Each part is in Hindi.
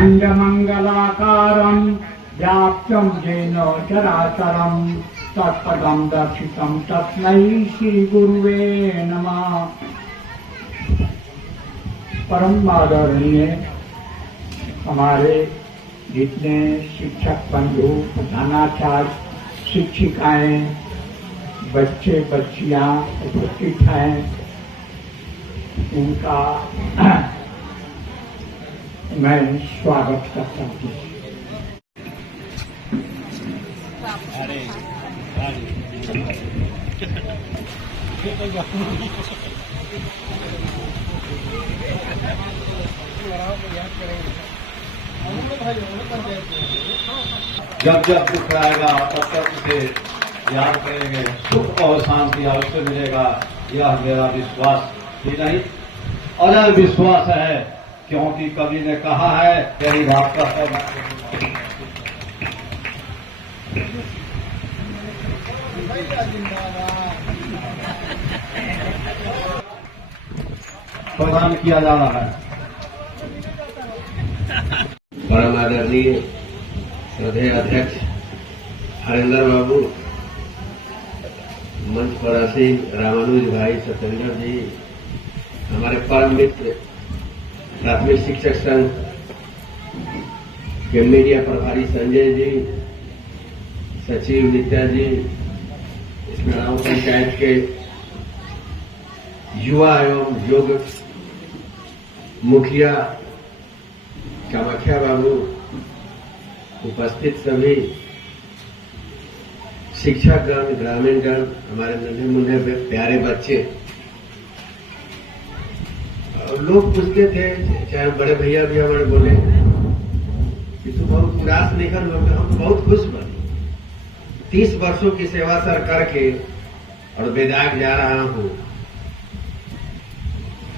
खंडमंगलाकारं व्याप्तं येन चराचरं तत्पदं दर्शितं तस्मै श्री गुरुवे नमः। परम आदरणीय हमारे जितने शिक्षक बंधु, प्रधानाचार्य, शिक्षिकाएं, बच्चे बच्चियां उपस्थित हैं, उनका मैं स्वागत करता हूँ। जब जब दुख आएगा तब तक उसे याद करेंगे, सुख और शांति अवश्य मिलेगा, यह मेरा विश्वास ही नहीं अजय विश्वास है, क्योंकि कवि ने कहा है तेरी बात का प्रदान किया जा रहा है। परम आदरणीय श्रद्धेय अध्यक्ष हरेंद्र बाबू, मंच पर आसीन रामानुज भाई सत्येंद्र जी, हमारे परम मित्र प्राथमिक शिक्षक संघ के मीडिया प्रभारी संजय जी, सचिव नित्या जी, इस गांव पंचायत के युवा एवं योग मुखिया कामाख्या बाबू, उपस्थित सभी शिक्षकगण, ग्रामीणगण, हमारे नन्हे मुन्ने प्यारे बच्चे। और लोग पूछते थे, चाहे बड़े भैया भी हमारे बोले कि तुम बहुत उदास नहीं कर, हम बहुत खुश बने। 30 वर्षों की सेवा सर करके और बेदाग जा रहा हूं।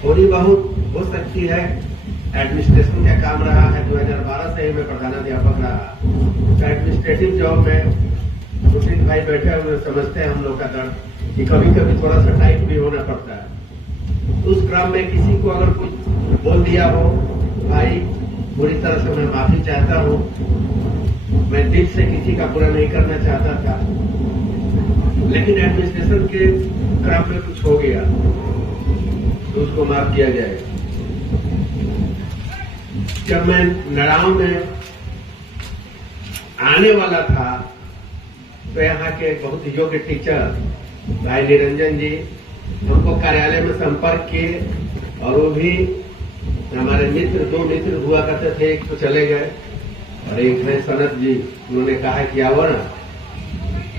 थोड़ी बहुत हो सकती है एडमिनिस्ट्रेशन का काम रहा है, 2012 से ही मैं प्रधानाध्यापक रहा। एडमिनिस्ट्रेटिव जॉब में सुशील भाई बैठे हुए समझते हैं हम लोग का दर्द कि कभी कभी थोड़ा सा टाइट भी होना पड़ता है। उस क्रम में किसी को अगर कुछ बोल दिया हो, भाई बुरी तरह से मैं माफी चाहता हूं। मैं दिल से किसी का बुरा नहीं करना चाहता था, लेकिन एडमिनिस्ट्रेशन के क्रम में कुछ हो गया तो उसको माफ किया जाए। जब मैं नड़ाव में आने वाला था तो यहाँ के बहुत योग्य टीचर भाई निरंजन जी हमको कार्यालय में संपर्क किए, और वो भी हमारे मित्र, 2 मित्र हुआ करते थे, एक तो चले गए और एक है सनत जी। उन्होंने कहा कि आओ ना,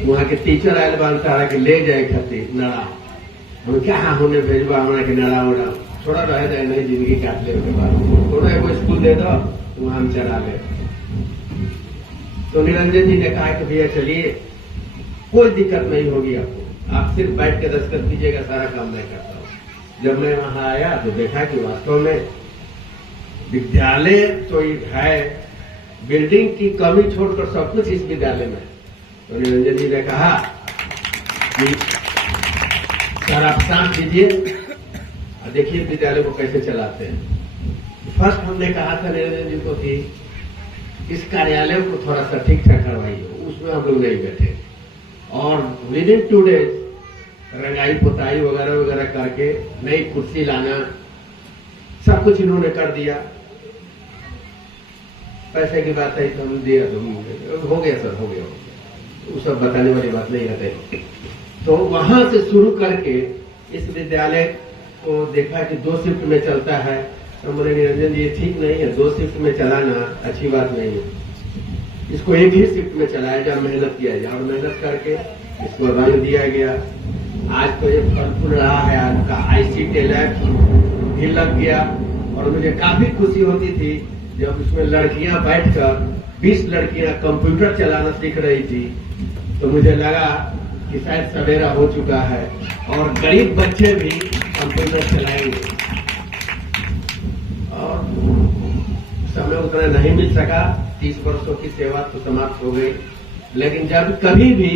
वहाँ के टीचर आयल बनता है कि ले जाए खातिर नड़ा, हम क्या होने भेजवा हमारा के नड़ा उड़ा थोड़ा रह जाए, नहीं जिंदगी काट ले उसके बाद थोड़ा एगो स्कूल दे दो, वहां हम चला ले। तो निरंजन जी ने कहा कि भैया चलिए, कोई दिक्कत नहीं होगी आपको, आप सिर्फ बैठ के दस्तखत कीजिएगा, सारा काम मैं करता हूँ। जब मैं वहां आया तो देखा कि वास्तव में विद्यालय तो है, बिल्डिंग की कमी छोड़कर सब कुछ इस विद्यालय में। तो निरंजन जी ने कहा कि सर आप शांत कीजिए और देखिए विद्यालय को कैसे चलाते हैं। फर्स्ट हमने कहा था निरंजन जी को कि इस कार्यालय को थोड़ा सा ठीक ठाक करवाइए, उसमें हम लोग नहीं बैठे और विद इन 2 days रंगाई पोताई वगैरह वगैरह करके नई कुर्सी लाना सब कुछ इन्होंने कर दिया। पैसे की बात है तो हम दिया तो हो गया सर, हो गया वो सब बताने वाली बात नहीं रहते। तो वहां से शुरू करके इस विद्यालय को देखा कि 2 शिफ्ट में चलता है। तो बोले निरंजन जी ठीक नहीं है, 2 शिफ्ट में चलाना अच्छी बात नहीं है, इसको एक ही शिफ्ट में चलाया जाए, मेहनत किया जाए। और मेहनत करके इसको रंग दिया गया। आज तो ये फल फूल रहा है, आज का ICT लैब भी लग गया और मुझे काफी खुशी होती थी जब उसमें लड़कियां बैठकर 20 लड़कियां कंप्यूटर चलाना सीख रही थी। तो मुझे लगा कि शायद सवेरा हो चुका है और गरीब बच्चे भी कंप्यूटर चलाएंगे। और समय उतना नहीं मिल सका, 30 वर्षों की सेवा तो समाप्त हो गई। लेकिन जब कभी भी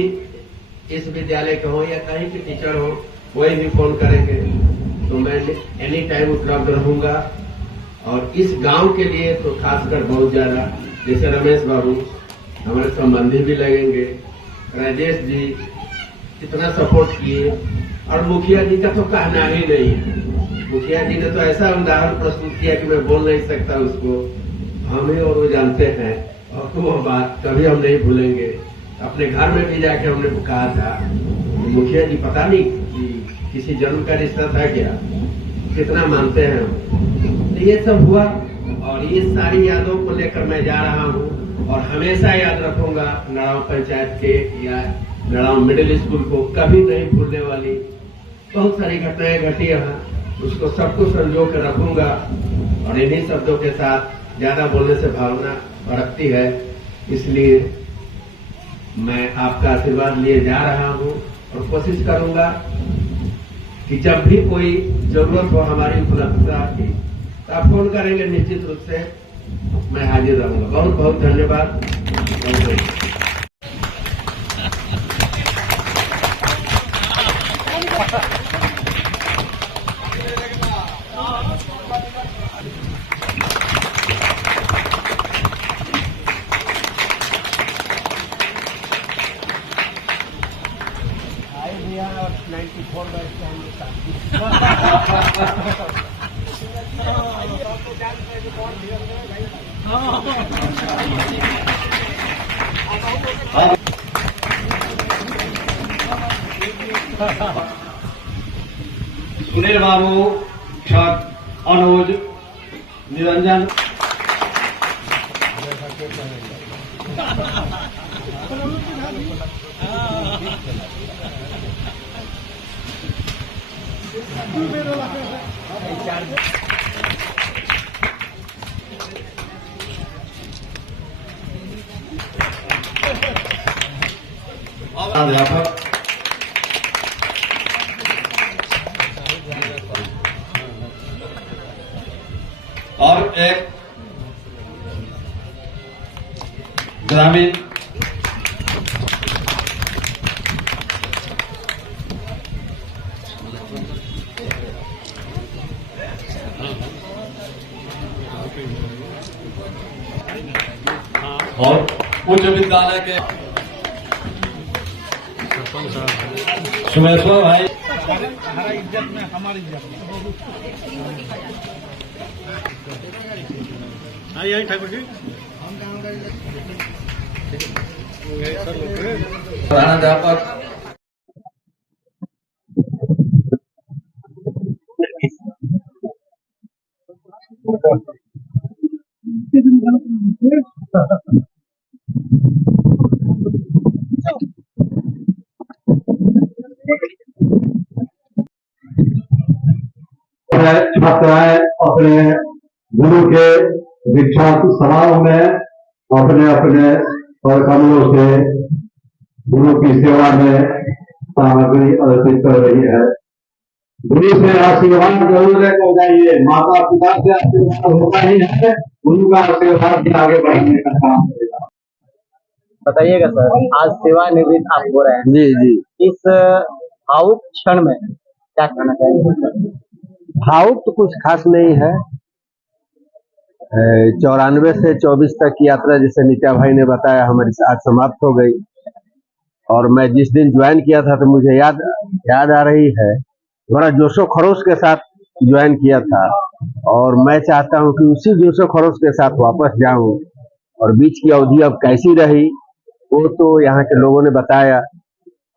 इस विद्यालय के हो या कहीं के टीचर हो, कोई भी फोन करेंगे तो मैं एनी टाइम उपलब्ध रहूंगा। और इस गांव के लिए तो खासकर बहुत ज्यादा, जैसे रमेश बाबू हमारे संबंधी भी लगेंगे, राजेश जी इतना सपोर्ट किए और मुखिया जी का तो कहना ही नहीं है। मुखिया जी ने तो ऐसा उदाहरण प्रस्तुत किया कि मैं बोल नहीं सकता उसको, हम ही और वो जानते हैं और वो बात कभी हम नहीं भूलेंगे। अपने घर में भी जाके हमने कहा था मुखिया जी पता नहीं कि किसी जन्म का रिश्ता था क्या, कितना मानते हैं हम। तो ये सब हुआ और ये सारी यादों को लेकर मैं जा रहा हूँ और हमेशा याद रखूंगा नड़ाव पंचायत के या नड़ाव मिडिल स्कूल को कभी नहीं भूलने वाली। बहुत सारी घटनाएं घटी यहाँ, उसको सबको संजो कर रखूंगा और इन्हीं शब्दों के साथ ज्यादा बोलने से भावना भड़कती है, इसलिए मैं आपका आशीर्वाद लिए जा रहा हूं और कोशिश करूंगा कि जब भी कोई जरूरत हो हमारी उपलब्धता की तो आप फोन करेंगे, निश्चित रूप से मैं हाजिर रहूंगा। बहुत बहुत धन्यवाद। सुनील बाबू, छत, अनुज, निरंजन। अध्यापक और एक ग्रामीण और उच्च विद्यालय के सुमेश्वर भाई, हमारा इज्जत में हमारी इज्जत में। आई ठाकुर जी प्रधानाध्यापक छात्राएं अपने गुरु के दीक्षांत समारोह में अपने अपने कमलों से गुरु की सेवा में सामग्री अर्पित कर रही है। गुरु से आशीर्वाद जरूर लेकर जाइए, माता पिता से आशीर्वाद होता ही है, गुरु का आशीर्वाद से आगे बढ़ने का काम करेगा। बताइएगा सर, आज सेवानिवृत्त आप हो रहे हैं, जी जी। इस भावुक क्षण में क्या कहना चाहेंगे? भावुक तो कुछ खास नहीं है। 94 से 24 तक की यात्रा जैसे नित्या भाई ने बताया हमारी आज समाप्त हो गई। और मैं जिस दिन ज्वाइन किया था तो मुझे याद आ रही है, बड़ा जोशो खरोश के साथ ज्वाइन किया था और मैं चाहता हूं कि उसी जोशो खरोश के साथ वापस जाऊं। और बीच की अवधि अब कैसी रही वो तो यहाँ के लोगों ने बताया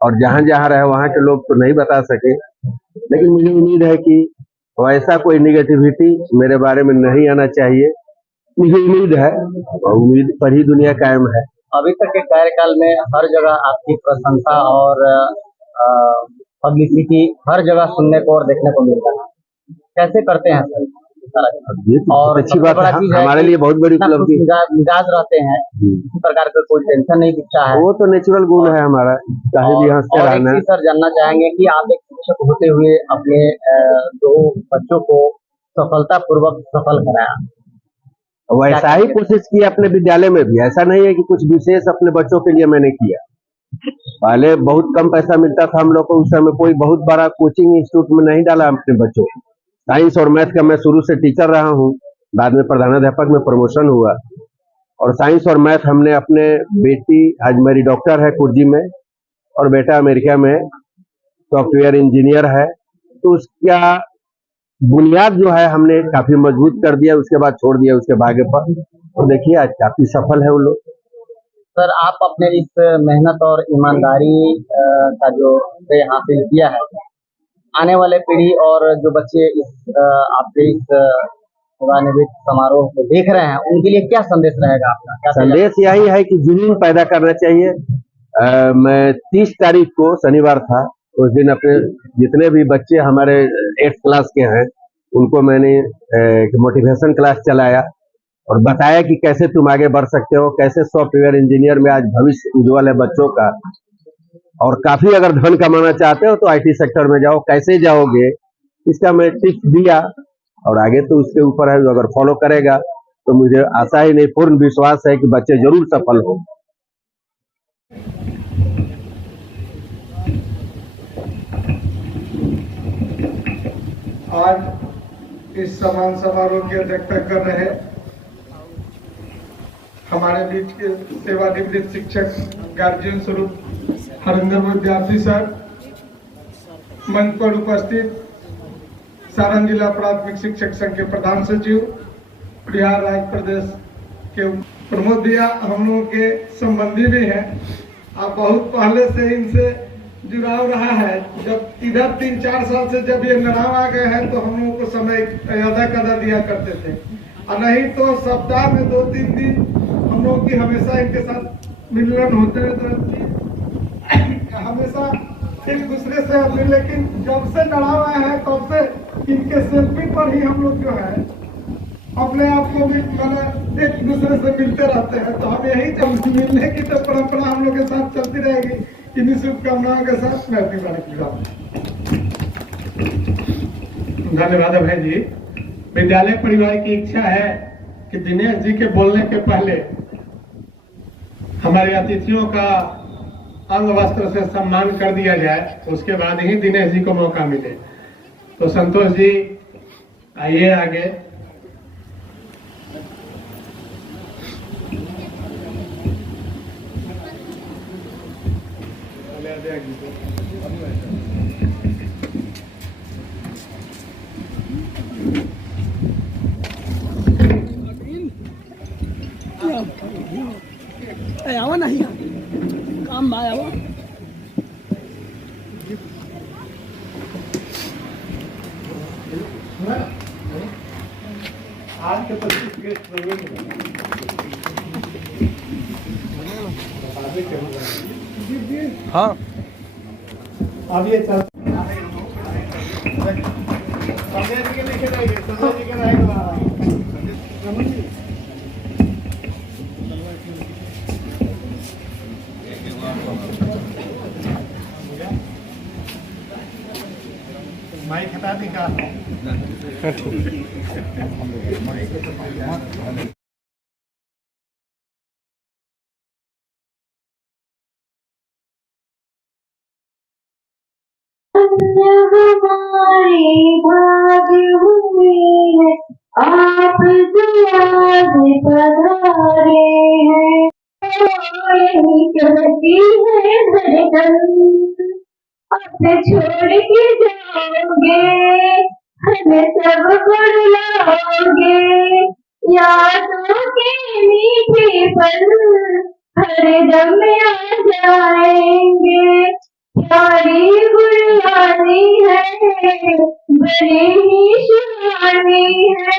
और जहाँ जहाँ रहे वहाँ के लोग तो नहीं बता सके, लेकिन मुझे उम्मीद है कि वैसा कोई निगेटिविटी मेरे बारे में नहीं आना चाहिए। मुझे उम्मीद है और उम्मीद पर ही दुनिया कायम है। अभी तक के कार्यकाल में हर जगह आपकी प्रशंसा और पब्लिसिटी हर जगह सुनने को और देखने को मिलता है, कैसे करते हैं सर? ये तो और अच्छी बात है, हमारे लिए बहुत बड़ी उपलब्धि। मिजाज रहते हैं, किसी प्रकार का कोई टेंशन नहीं दिखता है, वो तो नेचुरल गुण है हमारा, चाहे भी हंसते रहना। सर जानना चाहेंगे कि आप एक शिक्षक होते हुए अपने 2 बच्चों को सफलता पूर्वक सफल कराया, वैसा ही कोशिश की अपने विद्यालय में भी। ऐसा नहीं है कि कुछ विशेष अपने बच्चों के लिए मैंने किया। पहले बहुत कम पैसा मिलता था हम लोग को, उस समय कोई बहुत बड़ा कोचिंग इंस्टीट्यूट में नहीं डाला अपने बच्चों को। साइंस और मैथ का मैं शुरू से टीचर रहा हूँ, बाद में प्रधानाध्यापक में प्रमोशन हुआ और साइंस और मैथ हमने अपने बेटी आज मेरी डॉक्टर है कुर्जी में और बेटा अमेरिका में सॉफ्टवेयर इंजीनियर है, तो उसका बुनियाद जो है हमने काफी मजबूत कर दिया, उसके बाद छोड़ दिया उसके भाग्य पर। और देखिए आज काफी सफल है वो लोग। सर आप अपने इस मेहनत और ईमानदारी का जो श्रेय हासिल किया है, आने वाले पीढ़ी और जो बच्चे इस आपके इस सेवानिवृत्त समारोह को देख रहे हैं उनके लिए क्या संदेश रहेगा आपका? संदेश यही है कि जुनून पैदा करना चाहिए। मैं 30 तारीख को शनिवार था, उस दिन अपने जितने भी बच्चे हमारे 8th क्लास के हैं उनको मैंने मोटिवेशन क्लास चलाया और बताया कि कैसे तुम आगे बढ़ सकते हो, कैसे सॉफ्टवेयर इंजीनियर में आज भविष्य उज्जवल है बच्चों का। और काफी अगर धन कमाना चाहते हो तो आईटी सेक्टर में जाओ, कैसे जाओगे इसका मैं टिप्स दिया और आगे तो उसके ऊपर है, अगर फॉलो करेगा तो मुझे आशा ही नहीं पूर्ण विश्वास है कि बच्चे जरूर सफल हो। आज इस सम्मान समारोह की अध्यक्षता कर रहे हमारे बीच के सेवानिवृत्त शिक्षक गार्जियन स्वरूप हरिंदर विद्यार्थी सर, मंच पर उपस्थित सारण जिला प्राथमिक शिक्षक संघ के प्रधान सचिव, बिहार राज्य प्रदेश के प्रमोद भैया हम लोगों के संबंधी भी हैं। आप बहुत पहले से इनसे जुड़ाव रहा है। जब इधर 3-4 साल से जब ये नाम आ गए हैं तो हम लोगों को समय अदा दिया करते थे, और नहीं तो सप्ताह में 2-3 दिन हम लोगों की हमेशा इनके साथ मिलन होते रहते, हमेशा एक दूसरे से होते। लेकिन जब से लड़ाव आया है तब से इनके सेल्फी पर ही हम लोग जो है अपने आप को भी एक दूसरे से मिलते रहते हैं। तो हम यही मिलने की तो परंपरा हम लोग के साथ चलती रहेगी। इन्हीं शुभकामनाओं के साथ मैं अपनी बात की धन्यवाद भाई जी। विद्यालय परिवार की इच्छा है कि दिनेश जी के बोलने के पहले हमारे अतिथियों का अंग वस्त्र से सम्मान कर दिया जाए, उसके बाद ही दिनेश जी को मौका मिले। तो संतोष जी आइए आगे। आवा नहीं काम आया वो आज के 25 हाँ अब ये चल संजय जी के लेके जाएंगे, संजय जी के रहेगा। माइक हमारे भाग्य हुए हैं, आप याद पधारे हैं। यही कहती है धड़कन, अब छोड़ के जाओगे, हमें सब बुलाओगे। यादों के मीठे पल हरदम आ जाएंगे। प्यारी बुलवानी है, बड़ी ही सुहानी है।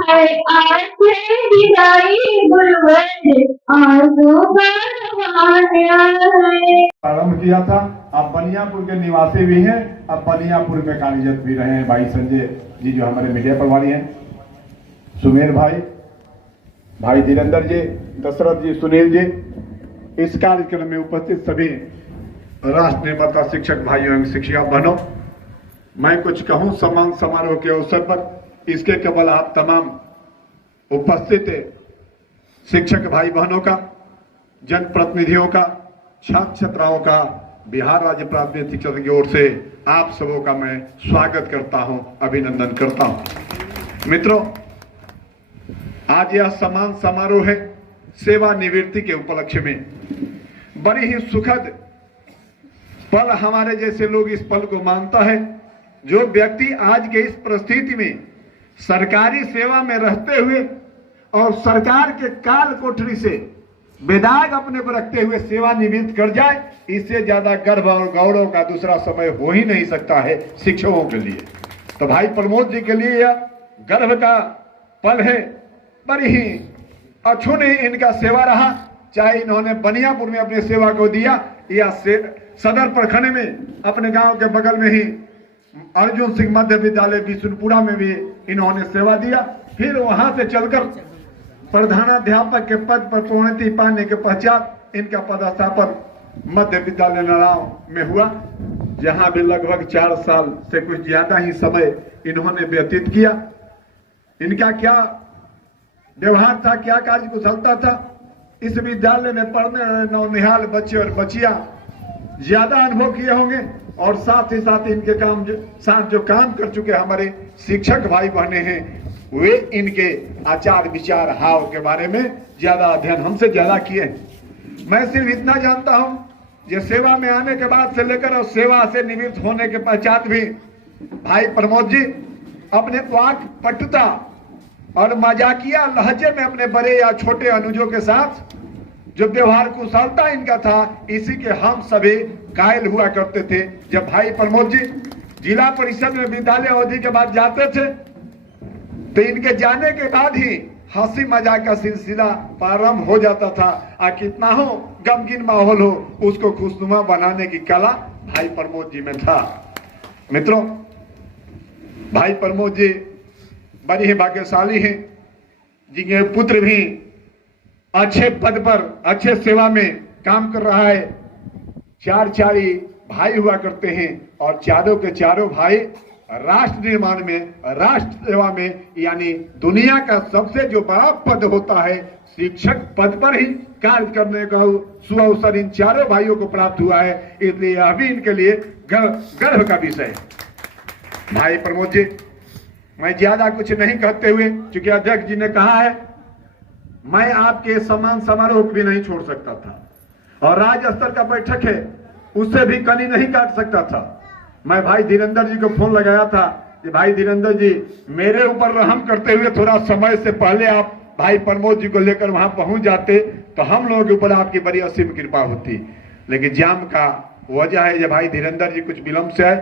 हर आँख है विदाई गुलवर, आंसू का रवाना है। प्रारंभ किया था। अब बनियापुर के निवासी भी हैं, अब बनियापुर में कार्यरत भी रहे हैं भाई संजय जी जो हमारे मीडिया प्रभारी हैं, सुमेर भाई, भाई धीरेन्द्र जी, दशरथ जी, सुनील जी, इस कार्यक्रम में उपस्थित सभी राष्ट्र निर्माता शिक्षक भाइयों एवं शिक्षिका बहनों, मैं कुछ कहूं सम्मान समारोह के अवसर पर, इसके केवल आप तमाम उपस्थित शिक्षक भाई बहनों का, जनप्रतिनिधियों का, छात्र छात्राओं का, बिहार राज्य प्राथमिक शिक्षक की ओर से आप सबों का मैं स्वागत करता हूं, अभिनंदन करता हूं। मित्रों, आज यह सम्मान समारोह है सेवानिवृत्ति के उपलक्ष्य में। बड़ी ही सुखद पल हमारे जैसे लोग इस पल को मानता है, जो व्यक्ति आज के इस परिस्थिति में सरकारी सेवा में रहते हुए और सरकार के काल कोठरी से विदायक अपने को रखते हुए सेवानिवृत्त कर जाए, इससे ज्यादा गर्व और गौरव का दूसरा समय हो ही नहीं सकता है शिक्षकों के लिए। तो भाई प्रमोद जी के लिए यह गर्व का पल है। बड़ी ही अछूनी इनका सेवा रहा, चाहे इन्होंने बनियापुर में अपनी सेवा को दिया या सदर प्रखंड में अपने गांव के बगल में ही अर्जुन सिंह मध्य विद्यालय बिशुनपुरा में भी इन्होंने सेवा दिया। फिर वहां से चलकर प्रधानाध्यापक के पद पर प्रोन्नति पाने के पश्चात इनका पदस्थापन मध्य विद्यालय नराव में हुआ, जहां भी लगभग 4 साल से कुछ ज्यादा ही समय इन्होंने व्यतीत किया। इनका क्या व्यवहार था, क्या कार्य कुशलता था, इस विद्यालय में पढ़ने नौनिहाल बच्चे और बच्चियां ज्यादा अनुभव किए होंगे, और साथ ही साथ इनके साथ जो काम कर चुके हमारे शिक्षक भाई बहने हैं, वे इनके आचार विचार हाव के बारे में ज्यादा अध्ययन हमसे ज्यादा किए। मैं सिर्फ इतना जानता हूं, ये सेवा में आने के बाद से लेकर और सेवा से निवृत्त होने के पश्चात भी भाई प्रमोद जी अपने वाक पटुता और मजाकिया लहजे में अपने बड़े या छोटे अनुजों के साथ जो व्यवहार कुशलता इनका था, इसी के हम सभी कायल हुआ करते थे। जब भाई प्रमोद जी जिला परिषद में विद्यालय अवधि के बाद जाते थे, तो इनके जाने के बाद ही हंसी मजाक का सिलसिला प्रारंभ हो जाता था। कितना हो गमगीन माहौल हो, उसको खुशनुमा बनाने की कला भाई प्रमोद जी में था। मित्रों, भाई प्रमोद जी बड़ी ही भाग्यशाली हैं, जिनके पुत्र भी अच्छे पद पर अच्छे सेवा में काम कर रहा है। 4 भाई हुआ करते हैं, और चारों के चारों भाई राष्ट्र निर्माण में, राष्ट्र सेवा में, यानी दुनिया का सबसे जो बड़ा पद होता है शिक्षक पद पर ही कार्य करने का सुअवसर इन चारों भाइयों को प्राप्त हुआ है। इसलिए यह भी इनके लिए गर्व का विषय है। भाई प्रमोद जी, मैं ज्यादा कुछ नहीं कहते हुए, चूंकि अध्यक्ष जी ने कहा है, मैं आपके सम्मान समारोह भी नहीं छोड़ सकता था, और राज्य स्तर का बैठक है, उससे भी कनी नहीं काट सकता था। मैं भाई धीरेन्द्र जी को फोन लगाया था कि भाई धीरेन्द्र जी, मेरे ऊपर रहम करते हुए थोड़ा समय से पहले आप भाई प्रमोद जी को लेकर वहां पहुंच जाते तो हम लोगों के ऊपर आपकी बड़ी असीम कृपा होती। लेकिन जाम का वजह है कि भाई धीरेन्द्र जी कुछ विलंब से है।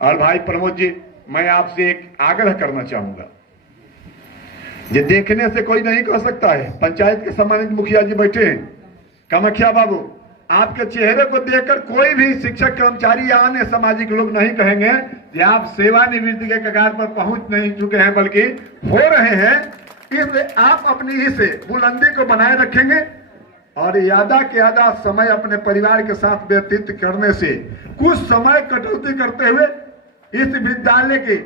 और भाई प्रमोद जी, मैं आपसे एक आग्रह करना चाहूंगा, ये देखने से कोई नहीं कह सकता है, पंचायत के सम्मानित मुखिया जी बैठे हैं, कामाख्या बाबू, आपके चेहरे को देखकर कोई भी शिक्षक कर्मचारी या अन्य सामाजिक लोग नहीं कहेंगे कि आप सेवानिवृत्ति के कगार पर पहुंच नहीं चुके हैं, बल्कि हो रहे हैं। इसलिए आप अपनी ही से बुलंदी को बनाए रखेंगे, और ज्यादा के ज्यादा समय अपने परिवार के साथ व्यतीत करने से कुछ समय कटौती करते हुए इस विद्यालय के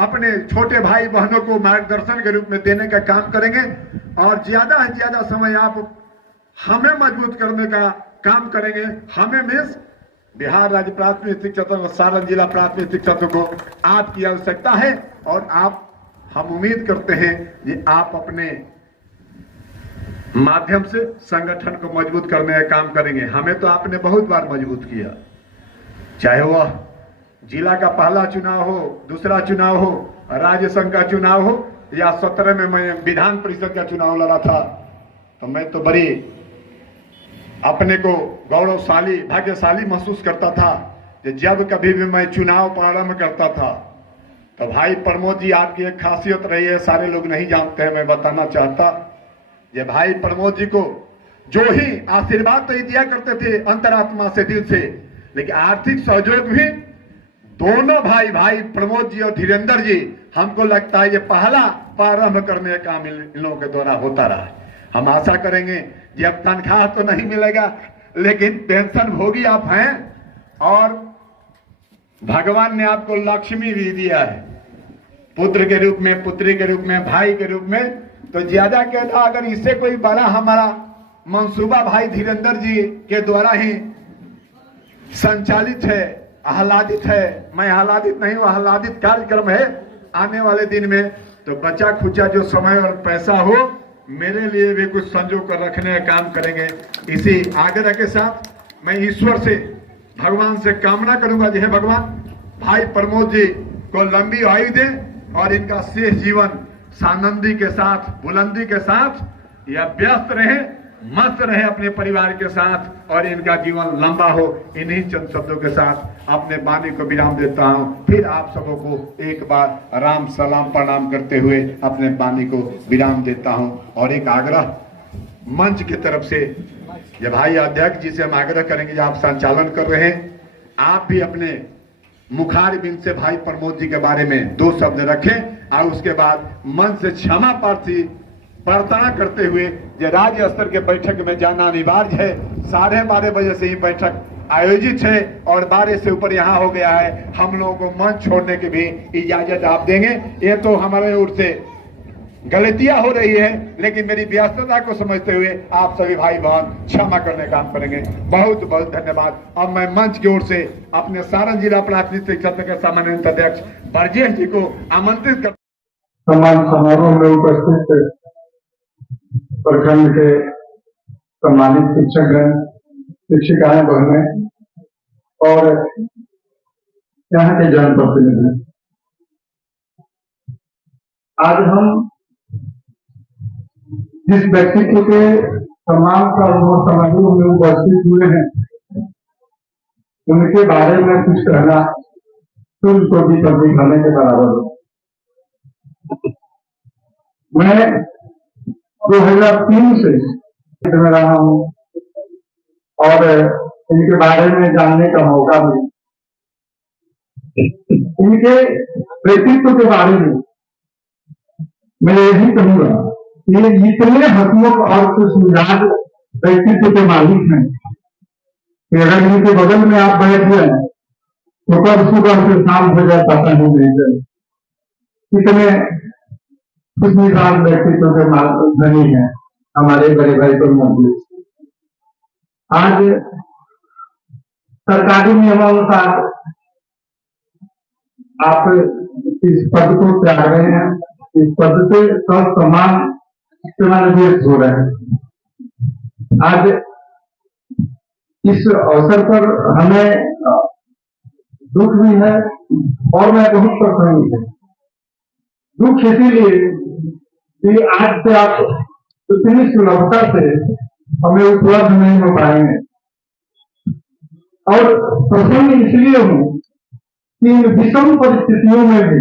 अपने छोटे भाई बहनों को मार्गदर्शन के रूप में देने का काम करेंगे और ज्यादा से ज्यादा समय आप हमें मजबूत करने का काम करेंगे। हमें मिस बिहार राज्य प्राथमिक शिक्षक संघ सारण जिला प्राथमिक शिक्षकों को आपकी आवश्यकता है और हम उम्मीद करते हैं कि आप अपने माध्यम से संगठन को मजबूत करने का काम करेंगे। हमें तो आपने बहुत बार मजबूत किया, चाहे वह जिला का पहला चुनाव हो, दूसरा चुनाव हो, राज्य संघ का चुनाव हो या 17 में मैं विधान परिषद का चुनाव लड़ा था, तो मैं तो बड़ी अपने को गौरवशाली भाग्यशाली महसूस करता था कि जब कभी भी मैं चुनाव प्रारंभ करता था तो भाई प्रमोद जी आपकी एक खासियत रही है, सारे लोग नहीं जानते हैं, मैं बताना चाहता। ये भाई प्रमोद जी को जो ही आशीर्वाद तो दिया करते थे अंतरात्मा से, दिल से, लेकिन आर्थिक सहयोग भी दोनों भाई प्रमोद जी और धीरेन्द्र जी, हमको लगता है ये पहला प्रारंभ करने का काम इन लोगों के द्वारा होता रहा है। हम आशा करेंगे कि अब तनख्वाह तो नहीं मिलेगा लेकिन पेंशन भोगी आप हैं और भगवान ने आपको लक्ष्मी भी दिया है, पुत्र के रूप में, पुत्री के रूप में, भाई के रूप में। तो ज्यादा कहता अगर इससे कोई बड़ा हमारा मंसूबा भाई धीरेन्द्र जी के द्वारा ही संचालित है, आह्लादित है, मैं आह्लादित नहीं हूं, आह्लादित कार्यक्रम है आने वाले दिन में, तो बचा खुचा जो समय और पैसा हो मेरे लिए भी कुछ संजो कर रखने का काम करेंगे। इसी आग्रह के साथ मैं ईश्वर से, भगवान से कामना करूंगा, हे भगवान भाई प्रमोद जी को लंबी आयु दे और इनका शेष जीवन सानंदी के साथ, बुलंदी के साथ या व्यस्त रहे, मस्त रहे अपने परिवार के साथ और इनका जीवन लंबा हो। इन्हीं चंद शब्दों के साथ अपने वाणी को विराम देता हूं। फिर आप सबों को एक बार राम सलाम प्रणाम करते हुए अपने वाणी को विराम देता हूं और एक आग्रह मंच की तरफ से, जब भाई अध्यक्ष जी से हम आग्रह करेंगे, जो आप संचालन कर रहे हैं, आप भी अपने मुखार बिंद से भाई प्रमोद जी के बारे में 2 शब्द रखें और उसके बाद मन से क्षमा प्रार्थना करते हुए जो राज्य स्तर के बैठक में जाना अनिवार्य है। 12:30 बजे से ही बैठक आयोजित है और 12 से ऊपर यहाँ हो गया है। हम लोगों को मंच छोड़ने की भी इजाजत आप देंगे। ये तो हमारे ओर से गलतियां हो रही है, लेकिन मेरी व्यस्तता को समझते हुए आप सभी भाई बहन क्षमा करने का काम करेंगे। बहुत बहुत धन्यवाद। अब मैं मंच की ओर से अपने सारण जिला प्राथमिक शिक्षक संघ के सामान्य अध्यक्ष ब्रजेश जी को आमंत्रित कर सम्मान समारोह में उपस्थित प्रखंड के सम्मानित शिक्षकगण, शिक्षिकाएं, बहनें और यहाँ के जनप्रतिनिधि, आज हम जिस व्यक्तित्व के सम्मान का समारोह में उपस्थित हुए हैं उनके बारे में कुछ कहना सूर्य को भी कभी खाने के बराबर हो। मैं 2003 से में रहा हूँ और इनके बारे में जानने का मौका भी, इनके व्यक्तित्व के बारे में मैं यही कहूंगा, ये इतने हंसमुख और खुशमिजाज व्यक्तित्व के मालिक हैं कि अगर इनके बगल में आप बैठ गए तो कब सुबह से शाम हो जाए पता नहीं चले। इतने खुशमिजाज व्यक्तित्व के धनी हैं हमारे बड़े भाई प्रमोद जी। आज सरकारी नियमानुसार आप इस पद को त्याग रहे हैं, इस पद से समान सेवानिवृत्त हो रहे हैं। आज इस अवसर पर हमें दुख भी है और मैं बहुत प्रसन्न हूँ। दुख इसीलिए कि आज से आप इतनी सुलभता से हमें उपलब्ध नहीं हो पाएंगे और प्रसन्न इसलिए हूँ कि इन विषम परिस्थितियों में भी